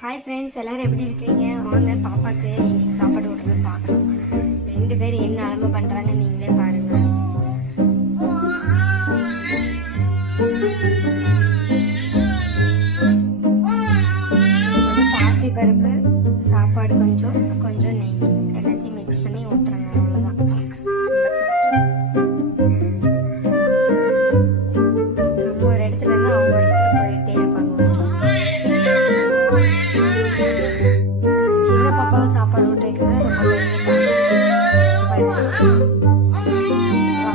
Hi friends, எல்லோரும் எப்படி இருக்கீங்க? வாங்க பாப்பாவுக்கு இன்னைக்கு சாப்பாடு விட்றது பார்க்கலாம். 2 பேர் என்ன அலம்பு பண்ணுறாங்க நீங்களே பாருங்கள். பாசி பருப்பு, சாப்பாடு கொஞ்சம் கொஞ்சம் நெய் எல்லாத்தையும் மிக்ஸ் பண்ணி விட்டுருங்க. அவ்வளோதான். நம்ம ஒரு இடத்துல இருந்து அவங்க ஒரு இடத்துல போயிட்டே இருப்பாங்க. சின்ன பாப்பாவை சாப்பாடு விட்டு வைக்கிறது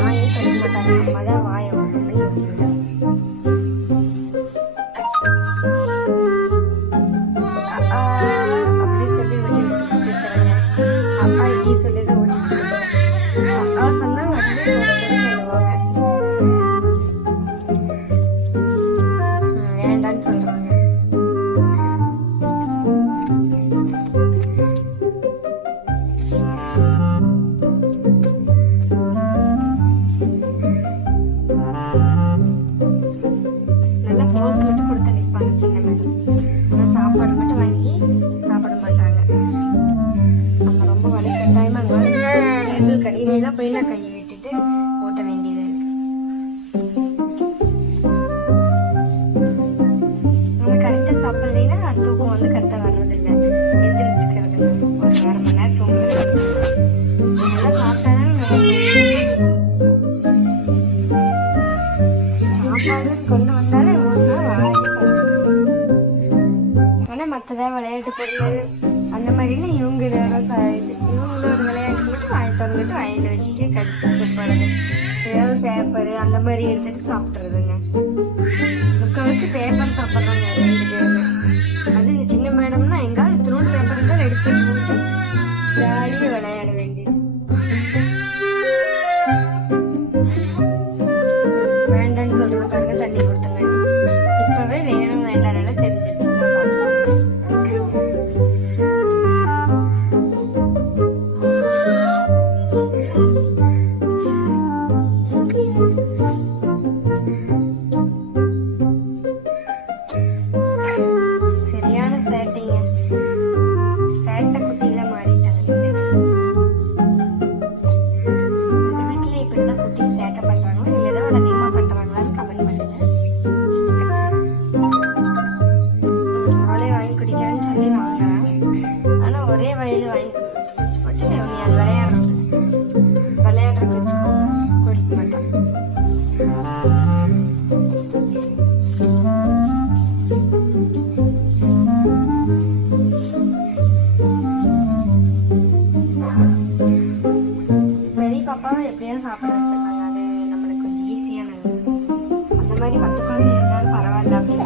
வாயே சொல்ல மாட்டாங்க. அம்மா தான் வாயை ஓப்பன் பண்ணி விட்டுருக்காங்க. அப்படி சொல்லி விட்டு இருக்கிறாங்க. அப்பா இப்படி சொல்லி தான் விட்டு அப்பா சொன்னால் வந்து சொல்லுவாங்க, வேண்டான்னு சொல்கிறாங்க. நல்லா போஸ் மட்டும் கொடுத்து நிற்பாங்க சின்ன மேடம். ஆனால் சாப்பாடு மட்டும் வாங்கி சாப்பிட மாட்டாங்க. நம்ம ரொம்ப வலிக்கட்டாயமாக டேபிள் கடியிலாம் போய் நான் கையை விட்டுட்டு ஓட்ட வேண்டியதாக இருக்கு. நம்ம கரெக்டாக சாப்பிட்லைன்னா தூக்கம் வந்து கரெக்டாக வர்றதில்லை. எந்திரிச்சுக்கிறது ஒரு 1/2 மணி நேரம் தூங்குறது. நல்லா சாப்பிட்டாதான் சாப்பாடு கொண்டு வந்தாலே ஒரு நாள் வாங்கி தந்துடுது. ஆனால் மற்றதா விளையாட்டு பொருள் அந்த மாதிரிலாம் இவங்களோட விளையாட்டு மட்டும் வாங்கி தந்துட்டு வாயில் வச்சுட்டு கடிச்சிட்டு போகிறது. ஏதாவது பேப்பரு அந்த மாதிரி எடுத்துகிட்டு சாப்பிட்றதுங்க. முக்கால்வாசி பேப்பர் சாப்பிட்றாங்க 2 பேருமே. அது இந்த சின்ன மேடம்னா எங்காவது திரும்ப பேப்பர் இருந்தால் எடுத்துட்டு போட்டு ஜாலியாக விளையாட வேண்டியது. வேண்டான்னு சொல்றது பாருங்க, தண்ணி கொடுத்துங்க. இப்பவே வேணும் வேண்டாம் தெரிஞ்சிருச்சு. சரியான சேட்டைங்க. சேட்டை குட்டிகளை மாறிட்டாங்க 2 பேரும். உங்க வீட்டுல இப்படிதான் குட்டி சேட்டை பண்றாங்களா இல்ல ஏதாவது அதிகமா பண்றாங்களான்னு கமெண்ட் பண்ணுங்க. அவளே வாங்கி குடிக்கிறேன்னு சொல்லி வாங்குறான். ஆனா ஒரே வயல வாங்கி குடிச்சு போட்டு நீ அது விளையாடுறதுக்கு வச்சுக்கோ, குடிக்க மாட்டான். பெரிய பாப்பாவை எப்படியாவது சாப்பிட வச்சிருந்தாங்க. அது நம்மளுக்கு கொஞ்சம் ஈஸியானது. அந்த மாதிரி 10 குழந்தை இருந்தாலும் பரவாயில்ல அப்படின்னு